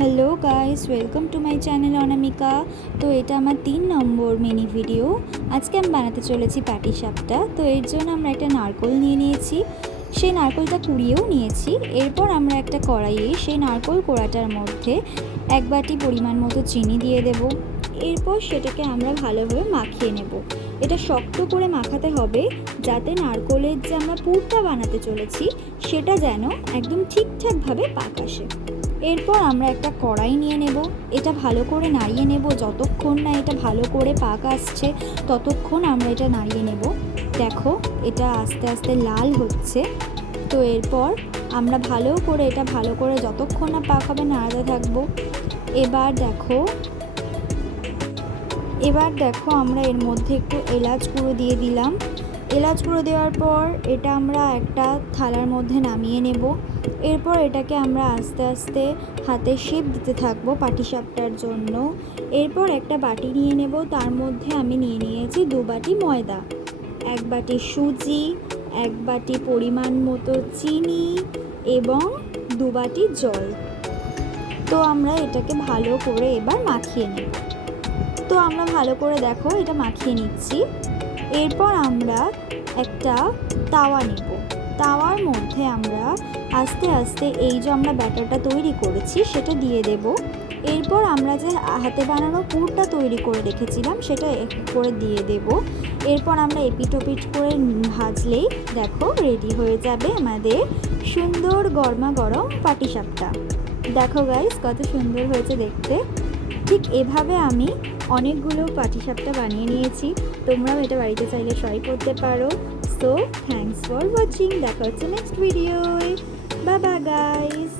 Hello guys, welcome to my channel Anamika. তো এটা আমার 3 নম্বর মিনি ভিডিও। আজকে আমি বানাতে চলেছি পাটিসাপটা। তো এর জন্য আমরা একটা নারকেল নিয়ে নিয়েছি, সেই নারকেলটা কুড়িয়েও নিয়েছি। এরপর আমরা একটা কড়াইয়ে সেই নারকেল কোড়াটার মধ্যে 1 বাটি পরিমাণ মতো চিনি দিয়ে দেব। এরপর সেটাকে আমরা ভালোভাবে মাখিয়ে নেব। এটা শক্ত করে মাখাতে হবে, যাতে নারকেলের যে আমরা পুরটা বানাতে চলেছি সেটা যেন একদম ঠিকঠাকভাবে পাক আসে। এরপর আমরা একটা কড়াই নিয়ে নেব, এটা ভালো করে নাড়িয়ে নেব। যতক্ষণ না এটা ভালো করে পাক আসছে ততক্ষণ আমরা এটা নাড়িয়ে নেব। দেখো, এটা আস্তে আস্তে লাল হচ্ছে। তো এরপর আমরা ভালো করে যতক্ষণ না পাক হবে নাড়াতে থাকবো। এবার দেখো আমরা এর মধ্যে একটু এলাচ গুঁড়ো দিয়ে দিলাম। এলাচ গুঁড়ো দেওয়ার পর এটা আমরা একটা থালার মধ্যে নামিয়ে নেব। এরপর এটাকে আমরা আস্তে আস্তে হাতে শেপ দিতে থাকবো পাটিসাপটার জন্য। এরপর একটা বাটি নিয়ে নেব, তার মধ্যে আমি নিয়ে নিয়েছি 2 বাটি ময়দা, 1 বাটি সুজি, 1 বাটি পরিমাণ মতো চিনি এবং 2 বাটি জল। তো আমরা এটাকে ভালো করে এবার মাখিয়ে নেব। তো আমরা ভালো করে দেখো এটা মাখিয়ে নিচ্ছি। এরপর আমরা একটা তাওয়া নেব, তাওয়ার মধ্যে আমরা আস্তে আস্তে এই যে আমরা ব্যাটারটা তৈরি করেছি সেটা দিয়ে দেব। এরপর আমরা যে হাতে বানানো পুরটা তৈরি করে রেখেছিলাম সেটা করে দিয়ে দেব। এরপর আমরা এপিটোপিট করে ভাজলেই দেখো রেডি হয়ে যাবে আমাদের সুন্দর গরমা গরম পাটিসাপটা। দেখো গাইস, কত সুন্দর হয়েছে দেখতে। ঠিক এভাবে আমি অনেকগুলো পাটিসাপটা বানিয়ে নিয়েছি। তোমরাও এটা বাড়িতে চাইলে ট্রাই করতে পারো। So thanks for watching. দেখা হচ্ছে নেক্সট ভিডিওয়। Bye bye guys.